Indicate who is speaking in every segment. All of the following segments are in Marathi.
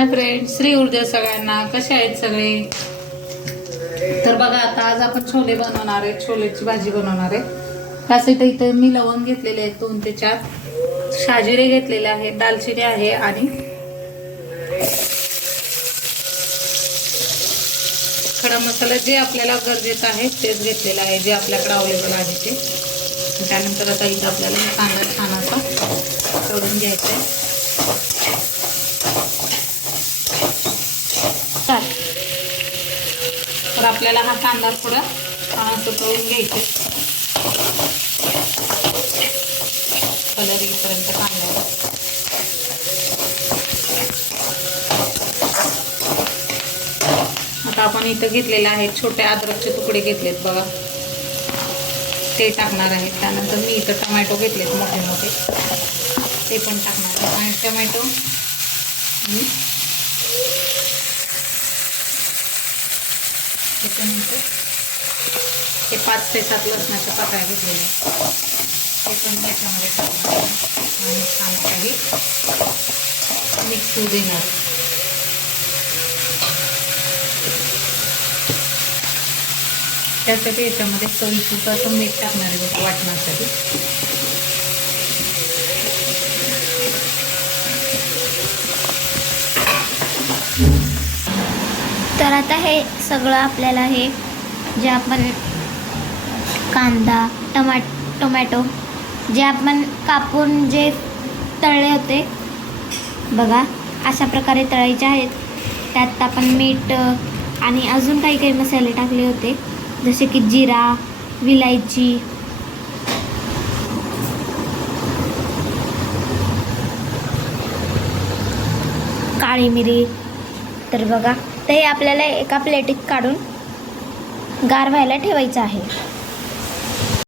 Speaker 1: हाय फ्रेंड श्री ऊर्जा सगळ्यांना कसे आहेत सगळे? तर बघा आता आज आपण छोले बनवणार आहे छोलेची भाजी बनवणार आहे त्यासाठी इथे मी लवंग घेतलेले आहेत दोन ते चार. शाजिरे घेतलेले आहेत दालचिनी आहे आणि खडा मसाला जे आपल्याला गरजेचं आहे तेच घेतलेलं आहे जे आपल्याकडे अवेलेबल आहे ते. त्यानंतर आता इथं आपल्याला कांदा छान असा तळून घ्यायचा आहे
Speaker 2: चाल
Speaker 1: तर आपल्याला हा कांदा थोडा सुकवून असं घ्यायचा. कलर येईपर्यंत कांदा. आता आपण इथं घेतलेलं आहेत छोटे अद्रकचे तुकडे घेतलेत बघा. ते टाकणार आहे. त्यानंतर मी इथं टमॅटो घेतलेत मोठे मोठे ते पण टाकणार आहे. आणि टमॅटो त्याच्यानंतर हे पाच ते सात लसणाच्या पाकळ्या घेतलेल्या आहे. ते पण त्याच्यामध्ये टाकणार आणि छान काही मिक्स होऊ देणार. त्यासाठी याच्यामध्ये चवीपुरतं असं मीठ टाकणार आहे वाटण्यासाठी
Speaker 2: तर आता हे सगळं आपल्याला हे जे आपण कांदा टमा टोमॅटो जे आपण कापून जे तळले होते बघा अशा प्रकारे तळायचे आहेत. त्यात आपण मीठ आणि अजून काही काही मसाले टाकले होते जसे की जिरा विलायची. काळी मिरी. तर बघा ते आपल्याला एका प्लेटीत काढून गार व्हायला ठेवायचं आहे.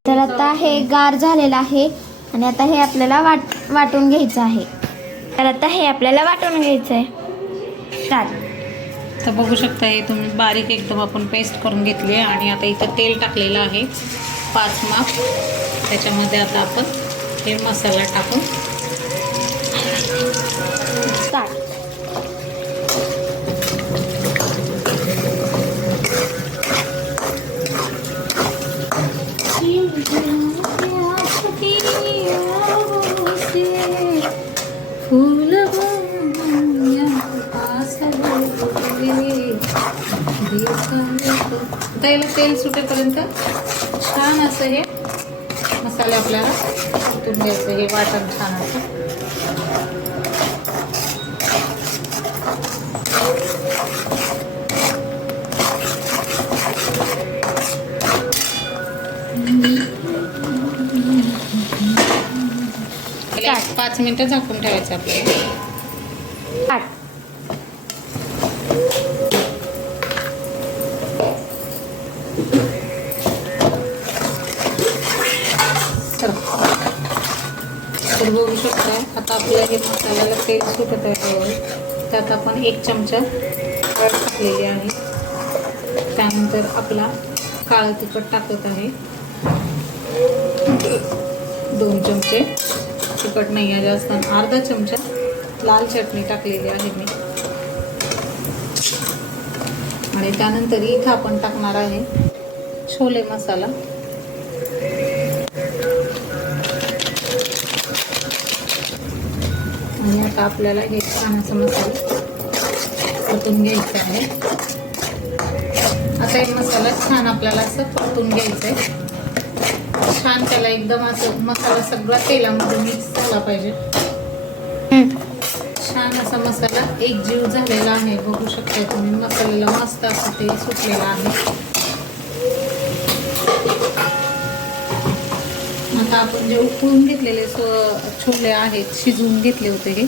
Speaker 2: तर आता हे गार झालेलं आहे आणि आता हे आपल्याला वाट वाटून घ्यायचं आहे. तर आता हे आपल्याला वाटून घ्यायचं आहे. चाल.
Speaker 1: तर बघू शकता हे तुम्ही बारीक एकदम आपण पेस्ट करून घेतली आहे आणि आता इथं तेल टाकलेलं आहे. पाच माप. त्याच्यामध्ये आता आपण हे मसाला टाकून
Speaker 2: स्टार्ट
Speaker 1: फूल त्याला तेल सुटेपर्यंत छान असं हे मसाले आपल्याला परतून घ्यायचं. हे वाटण छान असं. एक पाच मिनिटं झाकून ठेवायचं आपल्याला.
Speaker 2: स्टार्ट
Speaker 1: तर बघू शकता आता आपल्या हे मसाल्याला तेल सुटत आहे. त्यात आपण एक चमचा हळद टाकलेली आहे. त्यानंतर आपला काळं तिखट टाकत आहे. दोन चमचे तिखट नाही आहे जास्त. अर्धा चमचा लाल चटणी टाकलेली आहे मी. आणि त्यानंतर इथं आपण टाकणार आहे छोले मसाला. आणि आता आपल्याला हे छान मसाला परतून घ्यायचा आहे. आता हे मसाला छान आपल्याला असं परतून घ्यायचं आहे. छान त्याला एकदम असं मसाला सगळा तेलामध्ये मिक्स झाला पाहिजे. छान असा मसाला एक जीव झालेला आहे बघू शकता तुम्ही. मसाल्याला मस्त असं ते सुटलेलं आहे. आता आपण जे उकळून घेतलेले छोले आहेत शिजवून घेतले होते हे.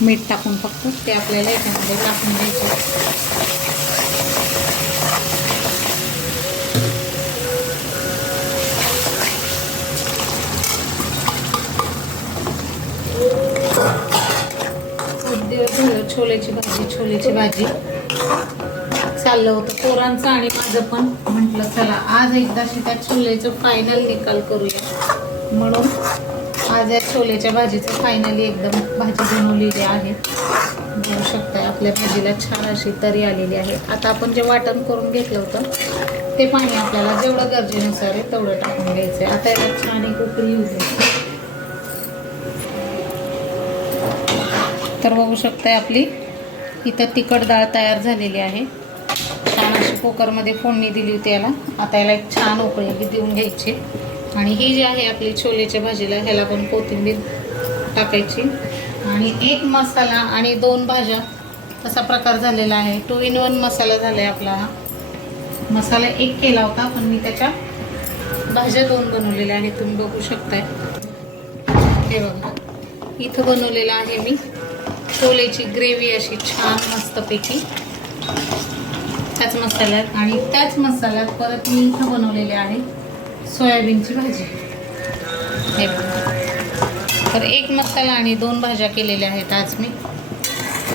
Speaker 1: मीठ टाकून फक्त ते आपल्याला याच्यामध्ये टाकून घ्यायचे छोल्याची भाजी छोलेची भाजी. चाललं होतं पोरांचं आणि माझं पण. म्हटलं चला आज एकदाशी त्या छोलेचं फायनल निकाल करूया. म्हणून आज या छोल्याच्या भाजीचं फायनली एकदम भाजी बनवलेली आहे. बघू शकताय आपल्या आपल्या भाजीला छान अशी तरी आलेली आहे. आता आपण जे वाटण करून घेतलं होतं ते पाणी आपल्याला जेवढं गरजेनुसार आहे तेवढं टाकून घ्यायचं आहे आता याला छान एक उकळी येऊ तर बघू शकताय आपली इथं तिखट डाळ तयार झालेली आहे. छान अशी कुकरमध्ये फोडणी दिली होती याला. आता याला एक छान उकळी देऊन घ्यायची. आणि ही जी आहे आपली छोलेच्या भाजीला ह्याला पण कोथिंबीर टाकायची. आणि एक मसाला आणि दोन भाज्या असा प्रकार झालेला आहे. टू इन वन मसाला झाला आहे आपला हा. मसाला एक केला होता पण मी त्याच्या भाज्या दोन बनवलेल्या आहेत. तुम्ही बघू शकताय. हे बघा. इथं बनवलेलं आहे मी. छोलेची ग्रेव्ही अशी छान मस्तपैकी त्याच मसाल्यात आणि त्याच मसाल्यात परत मी इथं बनवलेले आहे सोयाबीनची भाजी. हे तर एक मसाला आणि दोन भाज्या केलेल्या आहेत आज मी.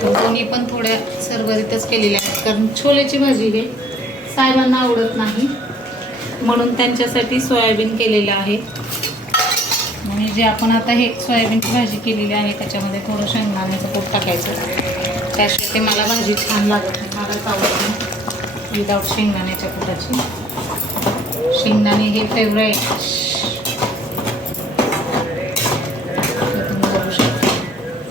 Speaker 1: दोन्ही पण थोड्या सरभरीतच केलेल्या आहेत. कारण छोलेची भाजी हे साहेबांना आवडत नाही. म्हणून त्यांच्यासाठी सोयाबीन केलेलं आहे. जे आपण आता हे सोयाबीनची भाजी केलेली आहे त्याच्यामध्ये थोडं शेंगदाण्याचं पोट टाकायचं. त्याशिवाय ते मला भाजी छान लागत नाही. मलाच आवडते विदाऊट शेंगदाण्याच्या पोटाची. शेंगदाणे हे फेवरेट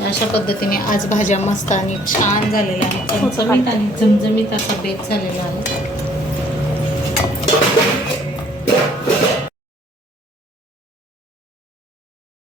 Speaker 1: अशा पद्धतीने आज भाज्या मस्त आणि छान झालेल्या आहेत. चमचमीत आणि झमझमीत असा बेत झालेला आहे.